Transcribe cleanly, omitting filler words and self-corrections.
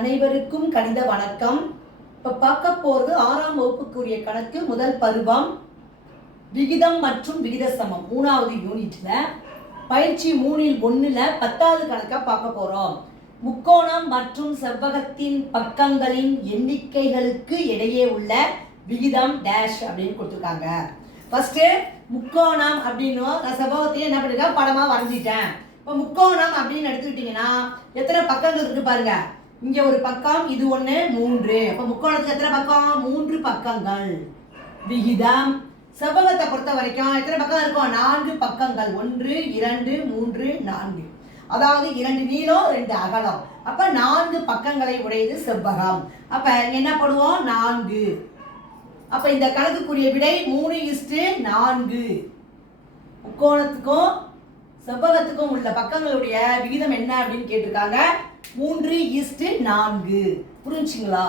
அனைவருக்கும் கணித வணக்கம். இப்போ பார்க்க போகிறது 6ஆம் வகுப்புக்குரிய கணக்கு முதல் பருவம் விகிதம் மற்றும் விகித சமம் 3வது யூனிட்ல பயிற்சி 3ல் 1ல் 10வது கணக்கா பார்க்க போறோம். முக்கோணம் மற்றும் செவ்வகத்தின் பக்கங்களின் எண்ணிக்கைகளுக்கு இடையே உள்ள விகிதம் டேஷ் அப்படின்னு கொடுத்துருக்காங்க. ஃபர்ஸ்ட் முக்கோணம் அப்படின்னு நான் செவ்வகத்தையும் என்ன பண்ணிருக்கேன் படமா வரைஞ்சிட்டேன். இப்போ முக்கோணம் அப்படின்னு எடுத்துக்கிட்டீங்கன்னா எத்தனை பக்கங்கள் இருக்கு பாருங்க. இங்க ஒரு பக்கம், இது ஒண்ணு 3. அப்ப முக்கோணத்துக்கு எத்தனை பக்கம்? 3 பக்கங்கள். விகிதம் செவ்வகத்தை பொறுத்த வரைக்கும் எத்தனை பக்கம் இருக்கும்? 4 பக்கங்கள். 1 2 3 4. அதாவது 2 நீளம் 2 அகலம். அப்ப 4 பக்கங்களை உடையது செவ்வகம். அப்ப என்ன பண்ணுவோம்? 4. அப்ப இந்த கணக்குக்குரிய விடை 3:4. முக்கோணத்துக்கும் செவ்வகத்துக்கும் உள்ள பக்கங்களுடைய விகிதம் என்ன அப்படின்னு கேட்டிருக்காங்க. 3:4. புரிஞ்சுங்களா?